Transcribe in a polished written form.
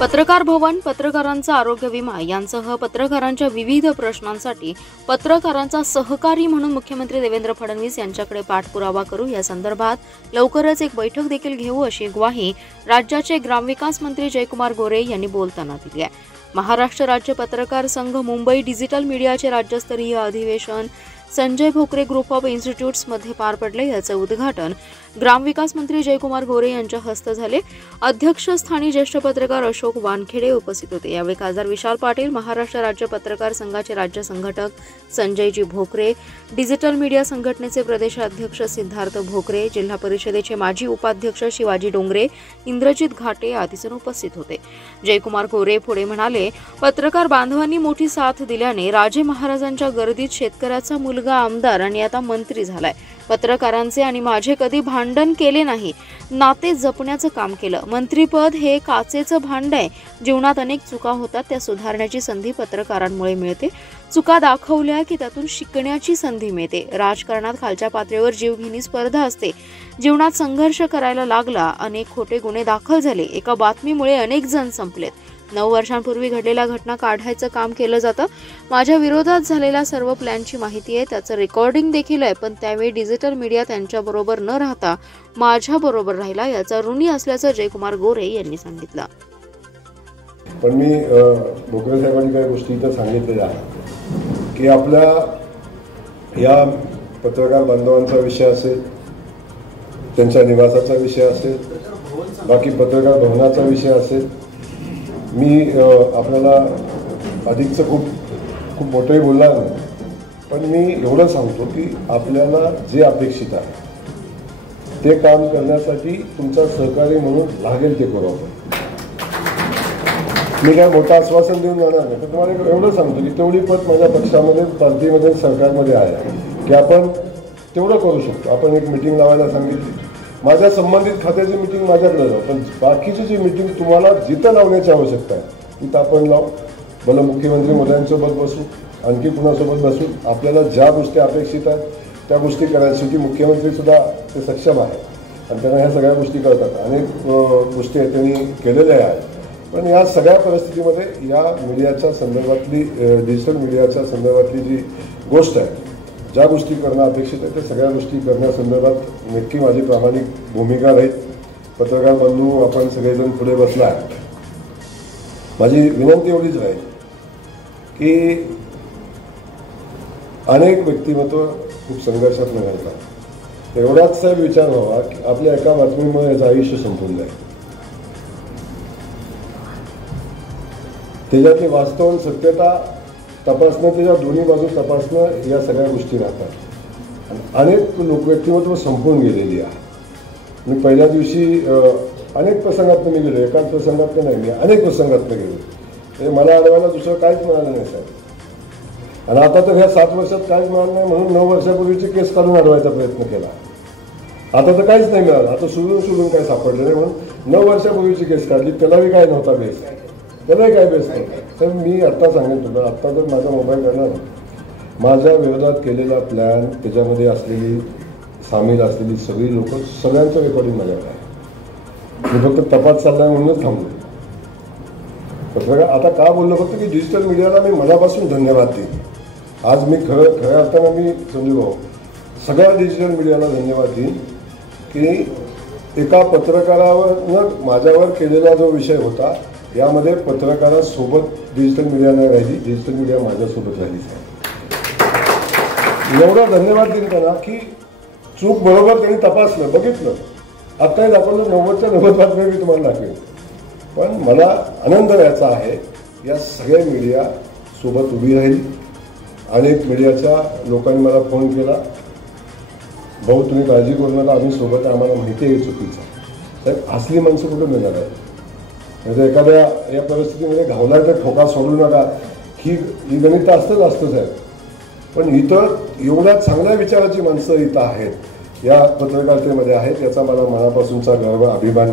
पत्रकार भवन, पत्रकारांचा आरोग्य विमा यांसह पत्रकारांच्या विविध प्रश्नांसाठी पत्रकारांचा सहकारी म्हणून मुख्यमंत्री देवेंद्र फडणवीस यांच्याकडे पाठपुरावा करू, या संदर्भात लवकरच एक बैठक देखील घेऊ अशी ग्वाही राज्याचे ग्रामविकास मंत्री जयकुमार गोरे यांनी बोलताना दिली आहे। महाराष्ट्र राज्य पत्रकार संघ मुंबई डिजिटल मीडियाचे राज्यस्तरीय अधिवेशन Sanjay Bhokare group of institutes मध्ये पार पडले। याचे उद्घाटन ग्रामविकास मंत्री जयकुमार गोरे यांच्या हस्ते झाले। अध्यक्षस्थानी ज्येष्ठ पत्रकार अशोक वानखेडे उपस्थित होते। यावेळी खासदार विशाल पाटील, महाराष्ट्र राज्य पत्रकार संघाचे राज्य संघटक संजयजी भोकरे, डिजिटल मीडिया संघटनेचे प्रदेशाध्यक्ष सिद्धार्थ भोकरे, जिल्हा परिषदेचे माजी उपाध्यक्ष शिवाजी डोंगरे, इंद्रजित घाटे आदीजण उपस्थित होते। जयकुमार गोरे पुढे म्हणाले, पत्रकार बांधवांनी मोठी साथ दिल्याने राजे महाराजांच्या गर्दीत शेतकऱ्याचा मुलगा आमदार आणि आता मंत्री झालाय। पत्रकारांचे आणि माझे कधी भांडण केले नाही, नाते जपण्याचं काम केलं। मंत्रीपद हे काचेचं भांड आहे। जीवनात अनेक चुका होतात, त्या सुधारण्याची संधी पत्रकारांमुळे मिळते। चुका दाखवल्या की त्यातून शिकण्याची संधी मिळते। राजकारणात खालच्या पातळीवर जीवघेणी स्पर्धा असते। जीवनात संघर्ष करायला लागला, अनेक खोटे गुन्हे दाखल झाले, एका बातमीमुळे अनेक जण संपलेत। 9 वर्षांपूर्वी घडलेल्या घटना काढायचं काम केलं जातं। माझ्या विरोधात झालेल्या सर्व प्लॅनची माहिती आहे, त्याचं रेकॉर्डिंग देखील आहे, पण त्यावेळी डिजिटल मीडिया त्यांच्याबरोबर न राहता माझ्याबरोबर राहिला, याचा ऋणी असल्याचं जयकुमार गोरे यांनी सांगितलं। पण मी भोकरे साहेबांनी काही गोष्टी इथं सांगितलेल्या आहेत की आपल्या या पत्रकार बांधवांचा विषय असेल, त्यांच्या निवासाचा विषय असेल, बाकी पत्रकार भवनाचा विषय असेल, मी आपल्याला अधिकचं खूप मोठंही बोलणार नाही, पण मी एवढं सांगतो की आपल्याला जे अपेक्षित आहे ते काम करण्यासाठी तुमचा सहकारी म्हणून लागेल ते करू आपण। मी काय मोठं आश्वासन देऊन जाणार नाही, पण तुम्हाला एवढं सांगतो की तेवढी पत माझ्या पक्षामध्ये, पार्टीमध्ये, सरकारमध्ये आहे की आपण तेवढं करू शकतो। आपण एक मीटिंग लावायला सांगितली, माझ्या संबंधित खात्याची मीटिंग माझ्याकडे लावू, पण बाकीची जी मीटिंग तुम्हाला जिथं लावण्याची आवश्यकता आहे तिथं आपण लावू। मला मुख्यमंत्री मोदयांसोबत बसू, आणखी कुणासोबत बसू, आपल्याला ज्या गोष्टी अपेक्षित आहेत त्या गोष्टी करायसाठी मुख्यमंत्री सुद्धा ते सक्षम आहे आणि त्यांना ह्या सगळ्या गोष्टी करतात। अनेक गोष्टी त्यांनी केलेल्या आहेत, पण या सगळ्या परिस्थितीमध्ये या मीडियाच्या संदर्भातली, डिजिटल मीडियाच्या संदर्भातली जी गोष्ट आहे, ज्या गोष्टी करणं अपेक्षित आहे त्या सगळ्या गोष्टी करण्यासंदर्भात नक्की माझी प्रामाणिक भूमिका राहील। पत्रकार बंधू, आपण सगळेजण पुढे बसला आहे, माझी विनंती एवढीच राहील की अनेक व्यक्तिमत्व खूप संघर्षात घडतात, एवढाच साहेब विचार व्हावा की आपल्या एका बातमीमुळे याचं आयुष्य संपून जाईल। त्याच्यातली वास्तव सत्यता तपासणं, त्याच्या दोन्ही बाजू तपासणं, या सगळ्या गोष्टी राहतात। अनेक लोक व्यक्तिमत्व संपून गेलेली आहे। मी पहिल्या दिवशी अनेक प्रसंगातून मी गेलो, एकाच प्रसंगात नाही, मी अनेक प्रसंगातून गेलो। मला अडवायला दुसरं काहीच मिळालं नाही साहेब, आणि आता तर ह्या 7 वर्षात काहीच मिळालं नाही म्हणून 9 वर्षापूर्वीची केस काढून अडवायचा प्रयत्न केला। आता तर काहीच नाही मिळालं, आता सोडून काय सापडलं नाही म्हणून 9 वर्षापूर्वीची केस काढली, त्यालाही काय नव्हता बेस, त्यालाही काय बेस नव्हता। तर मी आत्ता सांगेन तुम्हाला, आत्ता जर माझा मोबाईल करणार, माझ्या विरोधात केलेला प्लॅन, त्याच्यामध्ये असलेली सामील असलेली सगळी लोक, सगळ्यांचं रेकॉर्डिंग माझ्याकडे आहे। मी फक्त तपास चाललाय म्हणूनच थांबलो। पत्रकार आता का बोललो फक्त की डिजिटल मीडियाला मी मनापासून धन्यवाद देईन। आज मी खऱ्या अर्थानं मी संजू भाऊ सगळ्या डिजिटल मीडियाला धन्यवाद देईन की एका पत्रकारावर माझ्यावर केलेला जो विषय होता, यामध्ये पत्रकारासोबत डिजिटल मीडिया नाही राहिली, डिजिटल मीडिया माझ्यासोबत राहिली साहेब। एवढा धन्यवाद देईन त्यांना की चूक बरोबर त्यांनी तपासलं, बघितलं। आत्ताही दाखवलं, 90च्या 90 बातम्या मी तुम्हाला दाखवेन, पण मला आनंद याचा आहे या सगळ्या मीडिया सोबत उभी राहील। अनेक मीडियाच्या लोकांनी मला फोन केला, भाऊ तुम्ही काळजी करू नका, आम्ही सोबत, आम्हाला माहिती आहे चुकीचं साहेब। असली माणसं कुठं मिळणार आहे? म्हणजे एखाद्या या परिस्थितीमध्ये घावला तर ठोका सोडू नका, ही गणित असतंच आहे, पण इथं एवढ्या चांगल्या विचाराची माणसं इथं आहेत, या पत्रकारितेमध्ये आहेत, याचा मला मनापासूनचा गर्व, अभिमान